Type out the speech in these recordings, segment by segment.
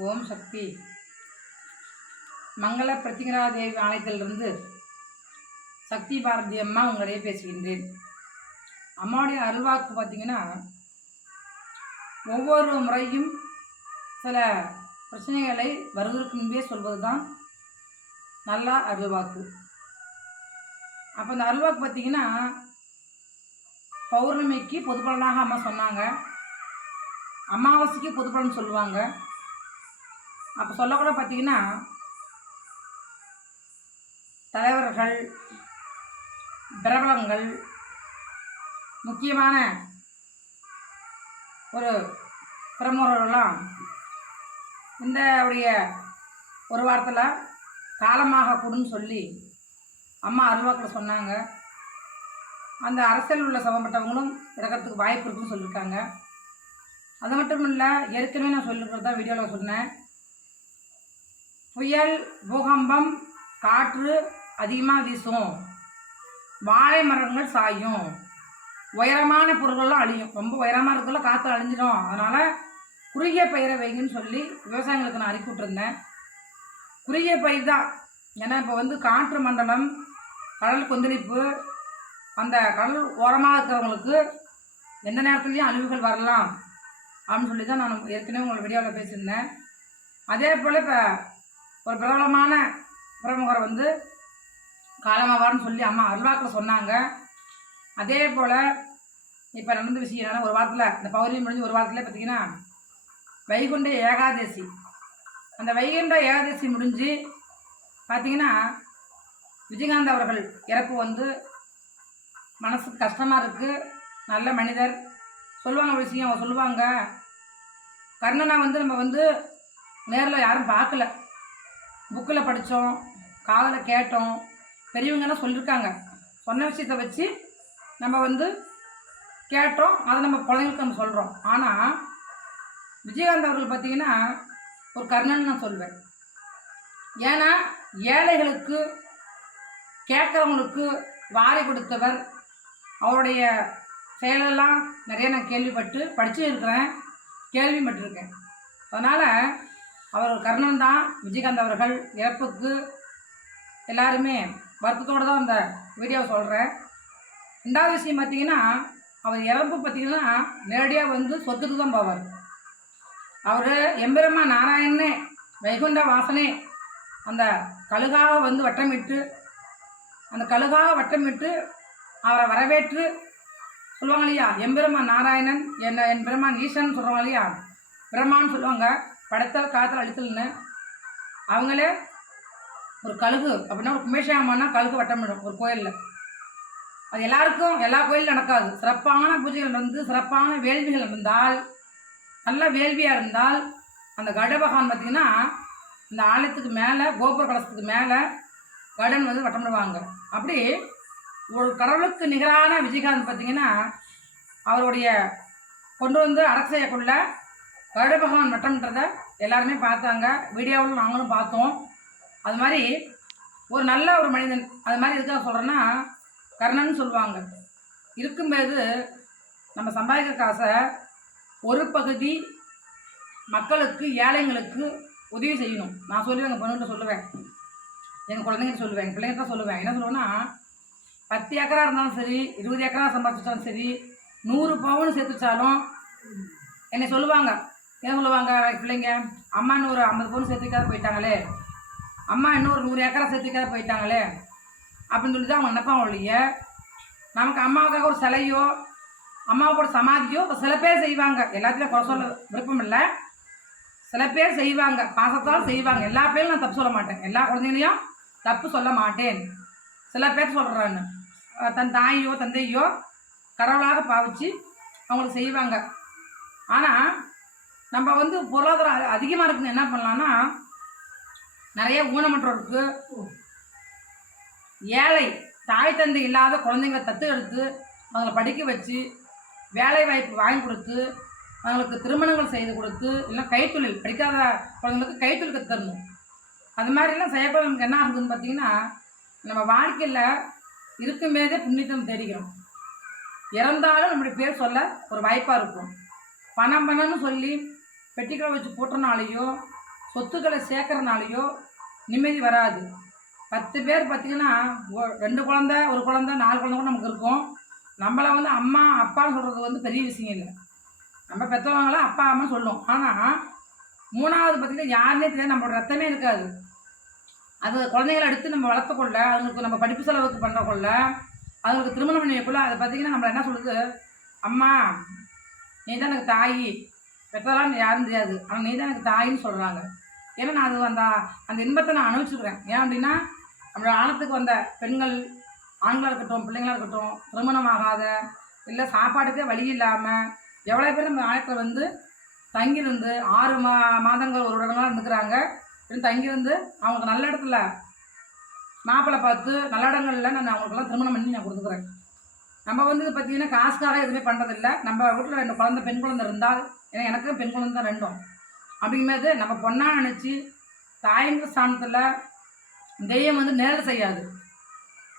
ஓம் சக்தி. மங்கள பிரத்திகராதேவி ஆலயத்திலிருந்து சக்தி பாரதி அம்மா உங்களிடையே பேசுகின்றேன். அம்மாவுடைய அருள்வாக்கு பார்த்தீங்கன்னா ஒவ்வொரு முறையும் சில பிரச்சனைகளை வருவதற்கு முன்பே சொல்வது தான் நல்லா அருள்வாக்கு. அப்போ அந்த அருள்வாக்கு பார்த்தீங்கன்னா பௌர்ணமிக்கு பொதுப்பலனாக அம்மா சொன்னாங்க. அமாவாசைக்கு பொதுப்பலன் சொல்லுவாங்க. அப்போ சொல்லக்கூட பார்த்தீங்கன்னா தலைவர்கள் பிரபலங்கள் முக்கியமான ஒரு பிரமுகர்கள்லாம் இந்த உடைய ஒரு வாரத்தில் காலமாக கூடுன்னு சொல்லி அம்மா அருவாக்கில் சொன்னாங்க. அந்த அரசியல் உள்ள சம்மந்தப்பட்டவங்களும் இறக்கிறதுக்கு வாய்ப்பு இருக்குன்னு சொல்லியிருக்காங்க அது மட்டும் இல்லை ஏற்கனவே நான் சொல்லிருக்கிறது தான் வீடியோவில் சொன்னேன். புயல் பூகம்பம் காற்று அதிகமாக வீசும். வாழை மரங்கள் சாயும். உயரமான பொருள்கள்லாம் அழியும். ரொம்ப உயரமாக இருக்கிறதுல காற்று அழிஞ்சிடும். அதனால் குறுகிய பயிரை வைங்கன்னு சொல்லி விவசாயிகளுக்கு நான் அறிக்கை குறுகிய பயிர் தான். ஏன்னா இப்போ வந்து காற்று மண்டலம் கடல் கொந்தளிப்பு அந்த கடல் ஓரமாக இருக்கிறவங்களுக்கு எந்த நேரத்துலையும் அழிவுகள் வரலாம். அப்படின்னு சொல்லி தான் நான் ஏற்கனவே உங்களை வீடியோவில் பேசியிருந்தேன். அதே போல் இப்போ ஒரு பிரபலமான பிரமுகர் வந்து காலமாவான்னு சொல்லி அம்மா அருள்வாக்கில் சொன்னாங்க. அதே போல் இப்போ நடந்த விஷயம் என்னென்னா ஒரு வாரத்தில் இந்த பௌர்ணமி முடிஞ்சு ஒரு வாரத்தில் பார்த்தீங்கன்னா வைகுண்ட ஏகாதசி. அந்த வைகுண்ட ஏகாதசி முடிஞ்சு பார்த்தீங்கன்னா விஜயகாந்த் அவர்கள் இறப்பு வந்து மனசுக்கு கஷ்டமாக இருக்குது நல்ல மனிதர். சொல்லுவாங்க விஷயம் அவங்க சொல்லுவாங்க. கர்ணனை வந்து நம்ம வந்து நேரில் யாரும் பார்க்கல. புக்கில் படித்தோம் காதில் கேட்டோம். பெரியவங்கெல்லாம் சொல்லியிருக்காங்க சொன்ன விஷயத்தை வச்சு நம்ம வந்து கேட்டோம் அதை நம்ம குழந்தைங்களுக்கு நம்ம சொல்கிறோம் ஆனால் விஜயகாந்த் அவர்கள் பார்த்திங்கன்னா ஒரு கர்ணன் நான் சொல்வேன். ஏன்னா ஏழைகளுக்கு கேட்குறவங்களுக்கு வாரி கொடுத்தவர். அவருடைய செயலெல்லாம் நிறைய நான் கேள்விப்பட்டு படிச்சு இருக்கிறேன் கேள்விப்பட்டிருக்கேன். அதனால் அவர் கர்ணன் தான் விஜயகாந்த் அவர்கள் இறப்புக்கு எல்லாருமே வருத்தத்தோடு தான் அந்த வீடியோவை சொல்கிறேன் ரெண்டாவது விஷயம் பார்த்தீங்கன்னா அவர் இறப்பு பார்த்தீங்கன்னா நேரடியாக வந்து சொத்துக்கு தான் போவார். அவர் எம்பெருமா நாராயணனே வைகுண்ட வாசனே அந்த கழுகாக வந்து வட்டமிட்டு அந்த கழுகாக வட்டமிட்டு அவரை வரவேற்று சொல்லுவாங்க இல்லையா? எம்பெருமான் நாராயணன் என்ன என் பெருமான் ஈசன் சொல்லுவாங்க இல்லையா? பிரம்மான்னு சொல்லுவாங்க. படைத்தல் காத்தல் அழித்தல்னு அவங்களே ஒரு கழுகு அப்படின்னா ஒரு குமேஷாமன்னா கழுகு வட்டமிடும் ஒரு கோயிலில். அது எல்லாருக்கும் எல்லா கோயிலும் நடக்காது. சிறப்பான பூஜைகள் வந்து சிறப்பான வேள்விகள் இருந்தால் நல்ல வேள்வியாக இருந்தால் அந்த கட பகவான் பார்த்திங்கன்னா இந்த ஆலயத்துக்கு மேலே கோபுர கலசத்துக்கு மேலே கடன் வந்து வட்டமிடுவாங்க அப்படி ஒரு கடவுளுக்கு நிகரான விஜயகாந்த் பார்த்திங்கன்னா அவருடைய கொண்டு வந்து அடக்கு வருட பகவான் வட்டம்ன்றதை எல்லாருமே பார்த்தாங்க. வீடியோவில் நாங்களும் பார்த்தோம். அது மாதிரி ஒரு நல்ல ஒரு மனிதன் அது மாதிரி எதுக்காக சொல்கிறேன்னா கர்ணன் சொல்லுவாங்க. இருக்கும்போது நம்ம சம்பாதிக்கிற காசை ஒரு பகுதி மக்களுக்கு ஏழைங்களுக்கு உதவி செய்யணும். நான் சொல்லுவேன் எங்கள் பொண்ணுகிட்ட சொல்லுவேன். எங்கள் குழந்தைங்கிட்ட சொல்லுவேன் எங்கள் பிள்ளைங்கிட்ட சொல்லுவேன். என்ன சொல்லுவேன்னா பத்து ஏக்கரா இருந்தாலும் சரி இருபது ஏக்கரா சம்பாதிச்சாலும் சரி நூறு பவுன் சேர்த்து வச்சாலும் என்னை சொல்லுவாங்க. என்ன சொல்லுவாங்க பிள்ளைங்க? அம்மா இன்னும் ஒரு ஐம்பது பவுன் சேர்த்து வைக்காத போயிட்டாங்களே. அம்மா இன்னொரு நூறு ஏக்கரை சேர்த்து வைக்காத போயிட்டாங்களே. அப்படின்னு சொல்லி தான் அவங்க நினைப்பாங்க ஒழிய நமக்கு அம்மாவுக்காக ஒரு சிலையோ அம்மாவுக்கு ஒரு சமாதியோ சில பேர் செய்வாங்க. எல்லாத்தையும் குறை சொல்ல விருப்பம் இல்லை. சில பேர் செய்வாங்க. பாசத்தால் செய்வாங்க. எல்லா பேரும் நான் தப்பு சொல்ல மாட்டேன். எல்லா குழந்தைங்களையும் தப்பு சொல்ல மாட்டேன். சில பேர் சொல்கிறாங்க தன் தாயோ தந்தையோ கடவுளாக பாவிச்சு அவங்களுக்கு செய்வாங்க. ஆனால் நம்ம வந்து பொருளாதாரம் அதிகமாக இருக்குன்னு என்ன பண்ணலான்னா நிறைய ஊனமற்றோருக்கு ஏழை தாய் தந்தை இல்லாத குழந்தைங்களை தத்து எடுத்து அவங்கள படிக்க வச்சு வேலை வாய்ப்பு வாங்கி கொடுத்து அவங்களுக்கு திருமணங்கள் செய்து கொடுத்து இல்லை கைத்தொழில் படிக்காத குழந்தைங்களுக்கு கைத்தொழில் கற்று தரணும். அது மாதிரிலாம் செய்யப்பட நமக்கு என்ன ஆகுதுன்னு பார்த்தீங்கன்னா நம்ம வாழ்க்கையில் இருக்கும்போதே புண்ணியத்தம் தெரிகிறோம் இறந்தாலும் நம்முடைய பேர் சொல்ல ஒரு வாய்ப்பாக இருக்கும். பணம் பணம்னு சொல்லி பெட்டிகளை வச்சு போட்டுறனாலேயோ சொத்துக்களை சேர்க்கறனாலையோ நிம்மதி வராது. பத்து பேர் பார்த்திங்கன்னா ரெண்டு குழந்த ஒரு குழந்த நாலு குழந்த கூட நமக்கு இருக்கும். நம்மளை வந்து அம்மா அப்பான்னு சொல்கிறது வந்து பெரிய விஷயம் இல்லை. நம்ம பெற்றவங்களாம் அப்பா அம்மா சொல்லும். ஆனால் மூணாவது பார்த்திங்கன்னா யாருன்னே தெரியாது. நம்மளோட ரத்தமே இருக்காது. அது குழந்தைகளை எடுத்து நம்ம வளர்த்துக்கொள்ள அதுங்களுக்கு நம்ம படிப்பு செலவுக்கு பண்ணுறக்குள்ள அதுங்களுக்கு திருமணம் பண்ணி வைக்கல அதை பார்த்தீங்கன்னா நம்மளை என்ன சொல்லுது? அம்மா நீ தான் எனக்கு தாயி. பெற்றலாம் யாரும் தெரியாது. ஆனால் நீ தான் எனக்கு தாயின்னு சொல்கிறாங்க ஏன்னா நான் அது அந்த அந்த இன்பத்தை நான் அனுபவிச்சுக்கிறேன். ஏன் அப்படின்னா நம்மளோட ஆணத்துக்கு வந்த பெண்கள் ஆண்களாக இருக்கட்டும் பிள்ளைங்களாக இருக்கட்டும் திருமணம் ஆகாத இல்லை சாப்பாட்டுக்கே வழி இல்லாமல் எவ்வளோ பேர் நம்ம ஆணத்தில் வந்து தங்கியிருந்து ஆறு மா மாதங்கள் ஒரு இடங்களாக இருந்துக்கிறாங்க. தங்கியிருந்து அவங்களுக்கு நல்ல இடத்துல மாப்பிள்ளை பார்த்து நல்ல இடங்களில் நான் அவங்களுக்கெல்லாம் திருமணம் பண்ணி நான் கொடுத்துக்குறேன். நம்ம வந்து இது பார்த்தீங்கன்னா காசுக்காக எதுவுமே பண்ணுறதில்ல நம்ம வீட்டில் ரெண்டு குழந்தை பெண் குழந்தை இருந்தால் ஏன்னா எனக்கு பெண் குழந்தை தான் ரெண்டும். அப்படிங்கும்போது நம்ம பொண்ணாக நினச்சி தாயங்க ஸ்தானத்தில் தெய்வம் வந்து நேரில் செய்யாது.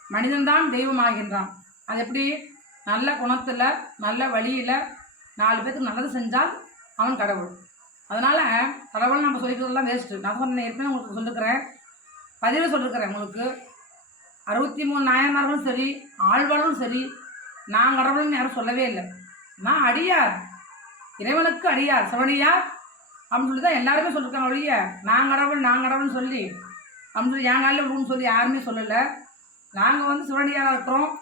மனிதன்தான் தெய்வம் ஆகின்றான். அது எப்படி? நல்ல குணத்தில் நல்ல வழியில் நாலு பேத்துக்கு நல்லது செஞ்சால் அவன் கடவுள். அதனால் கடவுள் நம்ம சொல்லிக்கிறதெல்லாம் வேஸ்ட்டு நான் சொன்ன ஏற்கனவே உங்களுக்கு சொல்லிருக்கிறேன். பதிவில் சொல்லியிருக்கிறேன் உங்களுக்கு. அறுபத்தி மூணு நாயன்மார்களும் சரி ஆழ்வார்களும் சரி நான் கடவுள்னு யாரும் சொல்லவே இல்லை. நான் அடியார். இறைவனுக்கு அடியார். சிவனியார் அப்படின்னு சொல்லி தான் எல்லாருமே சொல்லியிருக்காங்க ஒழிய நான் கடவுள் நான் கடவுள்னு சொல்லி. அப்படின்னு சொல்லி என் காலையில் விடுன்னு சொல்லி யாருமே சொல்லலை. நாங்கள் வந்து சிவனடியாராக இருக்கிறோம்.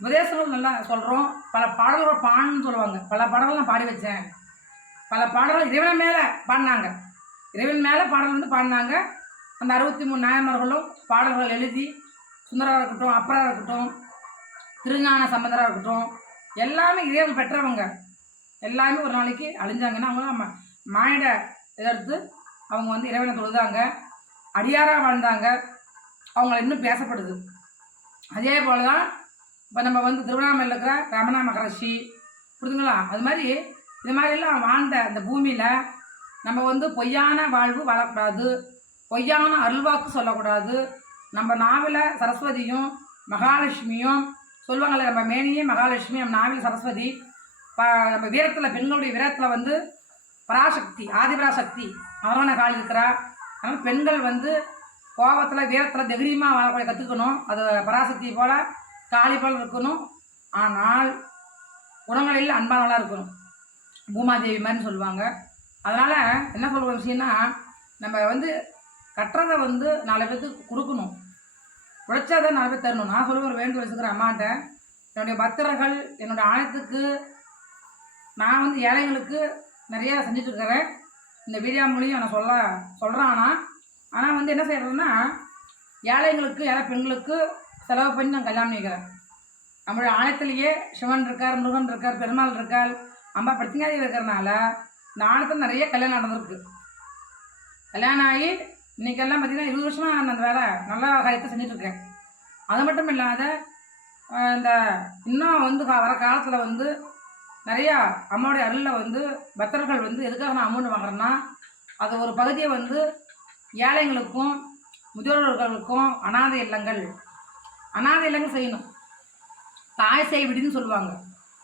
உபதேசங்கள் நல்லா சொல்கிறோம் பல பாடல்கள் பாடணும்னு சொல்லுவாங்க. பல பாடல்கள் நான் பாடி வச்சேன். பல பாடல்கள் இறைவன் மேலே பாடினாங்க. இறைவன் மேலே பாடல் வந்து பாடினாங்க. அந்த அறுபத்தி மூணு நாயன்மார்களும் பாடல்கள் எழுதி சுந்தராக இருக்கட்டும் அப்பராக இருக்கட்டும் திருஞான சம்பந்தராக இருக்கட்டும் எல்லாமே இறைவன் பெற்றவங்க. எல்லாமே ஒரு நாளைக்கு அழிஞ்சாங்கன்னா அவங்க ம- மானிட எதிர்த்து அவங்க வந்து இறைவனை தொழுதாங்க. அடியாராக வாழ்ந்தாங்க. அவங்கள இன்னும் பேசப்படுது. அதே போல தான் இப்போ நம்ம வந்து திருவண்ணாமலையில் இருக்கிற ரமணா மகரிஷி புரிதுங்களா அது மாதிரி இது மாதிரிலாம் வாழ்ந்த அந்த பூமியில் நம்ம வந்து பொய்யான வாழ்வு வாழக்கூடாது. பொய்யான அருள்வாக்கு சொல்லக்கூடாது. நம்ம நாவில் சரஸ்வதியும் மகாலட்சுமியும் சொல்லுவாங்கள்ல நம்ம மேனியே மகாலட்சுமி நம்ம நாவில் சரஸ்வதி. நம்ம வீரத்தில் பெண்களுடைய வீரத்தில் வந்து பராசக்தி ஆதிபராசக்தி அவரான கால் இருக்கிறா. அதனால் பெண்கள் வந்து கோபத்தில் வீரத்தில் தைரியமாக வாழக்கூடிய கற்றுக்கணும் அது பராசக்தி போல் காளி போல் இருக்கணும். ஆனால் குணங்களில் அன்பானவளாக இருக்கணும். பூமாதேவி மாதிரின்னு சொல்லுவாங்க. அதனால் என்ன சொல்கிற விஷயம்னா நம்ம வந்து கட்டுறதை வந்து நாலு பேர்த்துக்கு கொடுக்கணும். உழைச்சாதான் நாலு பேர் தரணும். நான் சொல்லுவேன் ஒரு வேண்டுகோள் வச்சுக்கிறேன் அம்மாட்ட. என்னுடைய பக்தர்கள் என்னுடைய ஆழத்துக்கு நான் வந்து ஏழைங்களுக்கு நிறையா செஞ்சிட்டுருக்குறேன் இந்த வீடியோ மூலியம் நான் சொல்ல சொல்கிறேன் ஆனால் ஆனால் வந்து என்ன செய்கிறேன்னா ஏழைங்களுக்கு ஏழை பெண்களுக்கு செலவு பண்ணி நான் கல்யாணம் பண்ணிக்கிறேன். நம்மளுடைய ஆலயத்திலேயே சிவன் இருக்கார் முருகன் இருக்கார் பெருமாள் இருக்கார் அம்மா பிரத்திங்காதி இருக்கிறனால இந்த ஆலயத்தில் நிறைய கல்யாணம் நடந்திருக்கு. கல்யாணம் ஆகி இன்னைக்கெல்லாம் பார்த்தீங்கன்னா இருபது வருஷமாக நான் அந்த வேலை நல்ல காரியத்தை செஞ்சிட்ருக்கேன். அது மட்டும் இல்லாத இந்த இன்னும் வந்து வர காலத்தில் வந்து நிறையா அம்மாவுடைய அருளில் வந்து பக்தர்கள் வந்து எதுக்காக நான் அமௌண்ட் வாங்குறேன்னா அது ஒரு பகுதியை வந்து ஏழைங்களுக்கும் முதியோர்களுக்கும் அனாதை இல்லங்கள் அனாதை இல்லங்கள் செய்யணும். தாய் செய் விடின்னு சொல்லுவாங்க.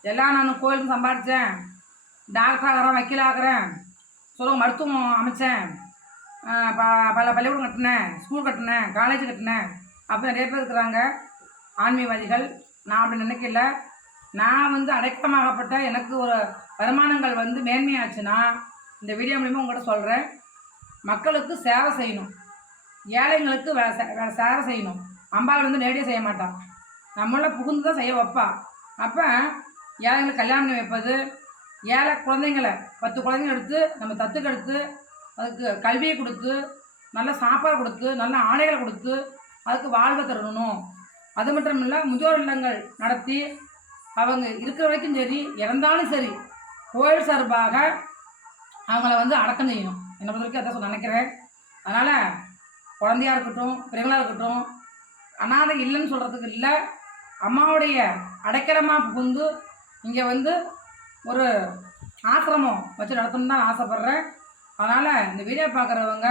எல்லாம் நான் கோயிலுக்கு சம்பாதிச்சேன் டாக்டர் ஆகிறேன் வக்கீல் ஆகிறேன் சொல்லுங்க மருத்துவம் அமைச்சேன் ப- பல பள்ளிக்கூடம் கட்டினேன் ஸ்கூல் கட்டினேன் காலேஜ் கட்டினேன். அப்படி நிறைய பேர் இருக்கிறாங்க. ஆன்மீகவாதிகள். நான் அப்படி நினைக்கல. நான் வந்து அடக்கமாகப்பட்ட எனக்கு ஒரு வருமானங்கள் வந்து மேன்மையாச்சுன்னா இந்த வீடியோ மூலிமா உங்கள்கிட்ட சொல்கிறேன் மக்களுக்கு சேவை செய்யணும். ஏழைங்களுக்கு வேலை சே- வே- சேவை செய்யணும். அம்பாள் வந்து நேரடியாக செய்ய மாட்டான் நம்மள புகுந்து தான் செய்ய வைப்பா. அப்போ ஏழைங்களுக்கு கல்யாணம் பண்ணி வைப்பது ஏழை குழந்தைங்களை பத்து குழந்தைங்க எடுத்து நம்ம தத்துக்கு எடுத்து அதுக்கு கல்வியை கொடுத்து நல்ல சாப்பாடு கொடுத்து நல்ல ஆடைகளை கொடுத்து அதுக்கு வாழ்வை தரணும். அது மட்டும் இல்லை முதியோர் இல்லங்கள் நடத்தி அவங்க இருக்கிற வரைக்கும் சரி இறந்தாலும் சரி கோயில் சார்பாக அவங்கள வந்து அடக்கம் செய்யணும். என்னை பொறுத்த வரைக்கும் அதான் சொல்ல நினைக்கிறேன். அதனால் குழந்தையாக இருக்கட்டும் பிள்ளைங்களாக இருக்கட்டும் அனாதை இல்லைன்னு சொல்கிறதுக்கு இல்லை. அம்மாவுடைய அடைக்கலமாக புகுந்து இங்கே வந்து ஒரு ஆசிரமம் வச்சு நடத்தணும்னு தான் ஆசைப்பட்றேன். அதனால் இந்த வீடியோ பார்க்குறவங்க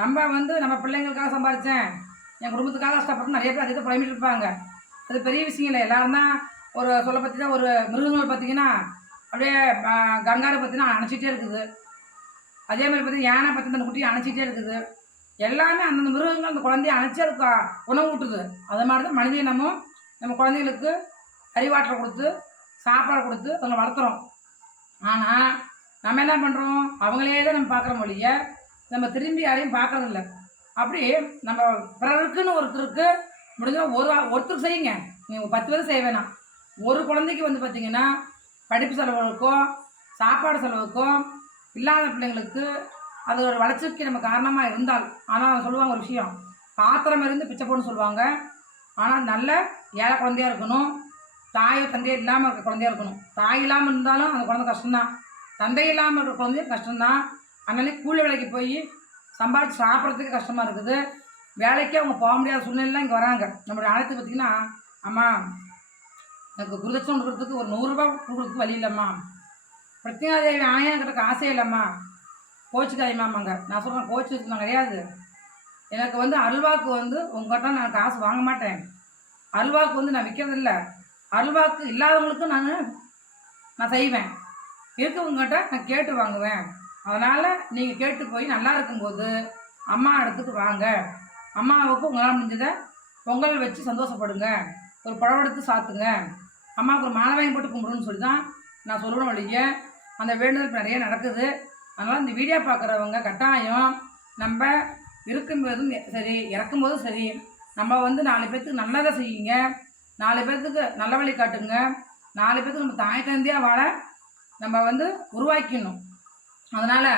நம்ம வந்து நம்ம பிள்ளைங்களுக்காக சம்பாதிச்சேன் என் குடும்பத்துக்காக கஷ்டப்பட்டு நிறைய பேர் அதை புலம்பிட்டு இருப்பாங்க. அது பெரிய விஷயம் இல்லை. எல்லாரும் தான் ஒரு சொல்ல பார்த்தீங்கன்னா ஒரு மிருகங்கள் பார்த்தீங்கன்னா அப்படியே கங்காரை பார்த்தீங்கன்னா அணைச்சிட்டே இருக்குது. அதே மாதிரி பார்த்தீங்கன்னா யானை பற்றி அந்த குட்டியை அணைச்சிட்டே இருக்குது. எல்லாமே அந்தந்த மிருகங்கள் அந்த குழந்தைய அணைச்சி அதுக்கு உணவு ஊட்டுது. அது மாதிரி தான் மனித இனமும் நம்ம குழந்தைகளுக்கு அறிவாற்றல் கொடுத்து சாப்பாடு கொடுத்து அதில் வளர்த்துறோம் ஆனால் நம்ம என்ன பண்ணுறோம் அவங்களே தான் நம்ம பார்க்குற மொழிய நம்ம திரும்பி யாரையும் பார்க்கறதில்ல. அப்படி நம்ம பிறருக்குன்னு ஒருத்தருக்கு முடிஞ்சால் ஒரு ஒருத்தருக்கு செய்யுங்க. நீங்கள் பத்து பேர் செய்ய வேணாம். ஒரு குழந்தைக்கு வந்து பார்த்திங்கன்னா படிப்பு செலவுக்கும் சாப்பாடு செலவுக்கும் இல்லாத பிள்ளைங்களுக்கு அது ஒரு வளர்ச்சிக்கு நம்ம காரணமாக இருந்தால் ஆனால் சொல்லுவாங்க ஒரு விஷயம் பாத்திரம் இருந்து பிச்சை சொல்லுவாங்க. ஆனால் நல்ல ஏழை குழந்தையா இருக்கணும் தாயோ தந்தையோ இல்லாமல் இருக்க குழந்தையா இருக்கணும். தாய் இல்லாமல் இருந்தாலும் அந்த குழந்தை கஷ்டம்தான். தந்தை இல்லாமல் இருக்கிற குழந்தையும் கஷ்டம்தான். அதனால கூலி வேலைக்கு போய் சம்பாதிச்சு சாப்பிட்றதுக்கு கஷ்டமாக இருக்குது. வேலைக்கே அவங்க போக முடியாத சூழ்நிலைலாம் இங்கே வராங்க. நம்மளுடைய ஆலயத்துக்கு பார்த்தீங்கன்னா அம்மா எனக்கு குருதட்சணம் கொடுக்குறதுக்கு ஒரு நூறுரூபா கொடுக்குறதுக்கு வழி இல்லைம்மா. பிரத்யேகாதேவி ஆயனங்கிட்ட ஆசை இல்லைம்மா. கோச்சுக்காதீமாமாங்க நான் சொல்கிறேன் கோச்சு நான் கிடையாது. எனக்கு வந்து அல்வாக்கு வந்து உங்கள்கிட்ட நான் காசு வாங்க மாட்டேன். அல்வாக்கு வந்து நான் விற்கிறதில்ல அல்வாக்கு இல்லாதவங்களுக்கும் நான் நான் செய்வேன். இருக்கவங்ககிட்ட நான் கேட்டு வாங்குவேன். அதனால் நீங்கள் கேட்டு போய் நல்லா இருக்கும்போது அம்மா இடத்துக்கு வாங்க. அம்மாவுக்கு உங்களால் முடிஞ்சதை பொங்கல் வச்சு சந்தோஷப்படுங்க. ஒரு புடவை எடுத்து சாத்துங்க. அம்மாவுக்கு ஒரு மாலை வாங்கி போட்டு கும்பிடுன்னு சொல்லி தான் நான் சொல்லணும் வழியே அந்த வேண்டுதல் நிறைய நடக்குது. அதனால் இந்த வீடியோ பார்க்குறவங்க கட்டாயம் நம்ம இருக்கும்போதும் சரி இறக்கும்போதும் சரி நம்ம வந்து நாலு பேர்த்துக்கு நல்லதை செய்யுங்க. நாலு பேர்த்துக்கு நல்ல வழி காட்டுங்க. நாலு பேர்த்துக்கு நம்ம தாய் தந்தையாக வாழ நம்ம வந்து உருவாக்கணும் அதனால்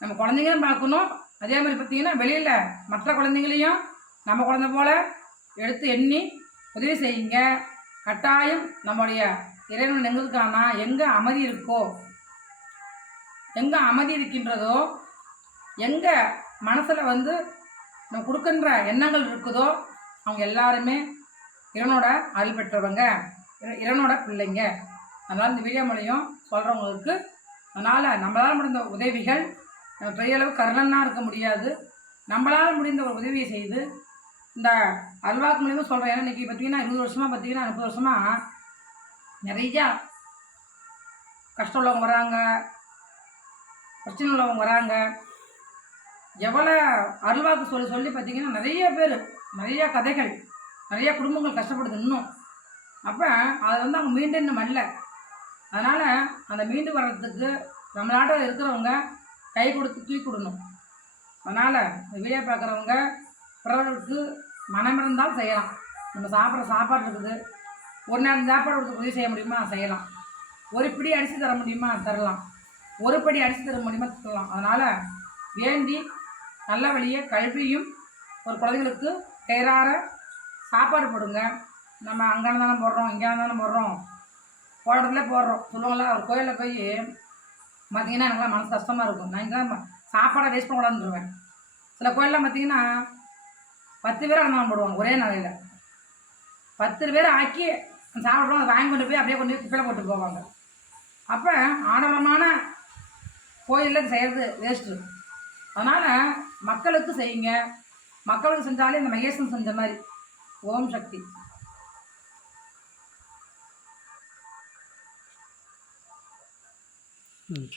நம்ம குழந்தைங்களும் பார்க்கணும். அதே மாதிரி பார்த்தீங்கன்னா வெளியில் மற்ற குழந்தைங்களையும் நம்ம குழந்தை போல் எடுத்து எண்ணி உதவி செய்யுங்க. கட்டாயம் நம்முடைய இறைவன் எங்களுக்கானா எங்கே அமைதி இருக்கோ? எங்கே அமைதி இருக்கின்றதோ? எங்கே மனசில் வந்து நம்ம கொடுக்கின்ற எண்ணங்கள் இருக்குதோ? அவங்க எல்லாருமே இறைவனோட அருள் பெற்றவங்க. இறை- இறைவனோட பிள்ளைங்க. அதனால் இந்த வீடியோ மூலியம் சொல்கிறவங்களுக்கு அதனால் நம்மளால் முடிந்த உதவிகள் நம்ம பெரிய அளவு கருணன்னா இருக்க முடியாது. நம்மளால் முடிந்த ஒரு உதவியை செய்து இந்த அல்வாக்கு மூலியமாக சொல்கிறேன் ஏன்னா இன்றைக்கி பார்த்தீங்கன்னா இருபது வருஷமாக பார்த்தீங்கன்னா முப்பது வருஷமாக நிறையா கஷ்டம் உள்ளவங்க வராங்க பிரச்சனை உள்ளவங்க வராங்க. எவ்வளோ அருள்வாக்கு சொல்லி சொல்லி பார்த்தீங்கன்னா நிறைய பேர் நிறைய கதைகள் நிறைய குடும்பங்கள் கஷ்டப்படுது இன்னும். அப்போ அதை வந்து அவங்க மீண்டும் இன்னும் வரல அதனால் அந்த மீண்டு வர்றதுக்கு நம்ம நாட்டில் இருக்கிறவங்க கை கொடுத்து தூக்கி விடணும் அதனால் இந்த வீடியோ பார்க்குறவங்க பிறருக்கு மனம் இருந்தால் செய்யலாம். நம்ம சாப்பிட்ற சாப்பாடு இருக்குது. ஒரு நேரம் சாப்பாடு கொடுத்து உதவி செய்ய முடியுமா? செய்யலாம். ஒரு பிடி அடித்து தர முடியுமா? தரலாம். ஒரு படி அடித்து தர முடியுமா? தரலாம். அதனால் வேண்டி நல்ல வழியை கல்வியும் ஒரு குழந்தைகளுக்கு கயிறார சாப்பாடு போடுங்க. நம்ம அங்கே தானே போடுறோம் இங்கே தானே போடுறோம். போடுறதுல போடுறோம். சொல்லுவாங்களா ஒரு கோயிலில் போய் பார்த்தீங்கன்னா எனக்குலாம் மனசு கஷ்டமாக இருக்கும். நான் இங்கே சாப்பாடை வேஸ்ட் பண்ணக்கூடாதுருவேன் சில கோயிலெலாம் பார்த்தீங்கன்னா பத்து பேர் அனுமானம் போடுவாங்க ஒரே நாளையில் பத்து பேர் ஆக்கி சாப்பிடுவோம் அதை வாங்கி கொண்டு போய் அப்படியே கொண்டு போய் குப்பையில் போட்டு போவாங்க. அப்போ ஆடம்பரமான கோயிலில் செய்கிறது வேஸ்ட்டு அதனால் மக்களுக்கு செய்யுங்க. மக்களுக்கு செஞ்சாலே இந்த மகேசன் செஞ்ச மாதிரி. ஓம் சக்தி. ம்.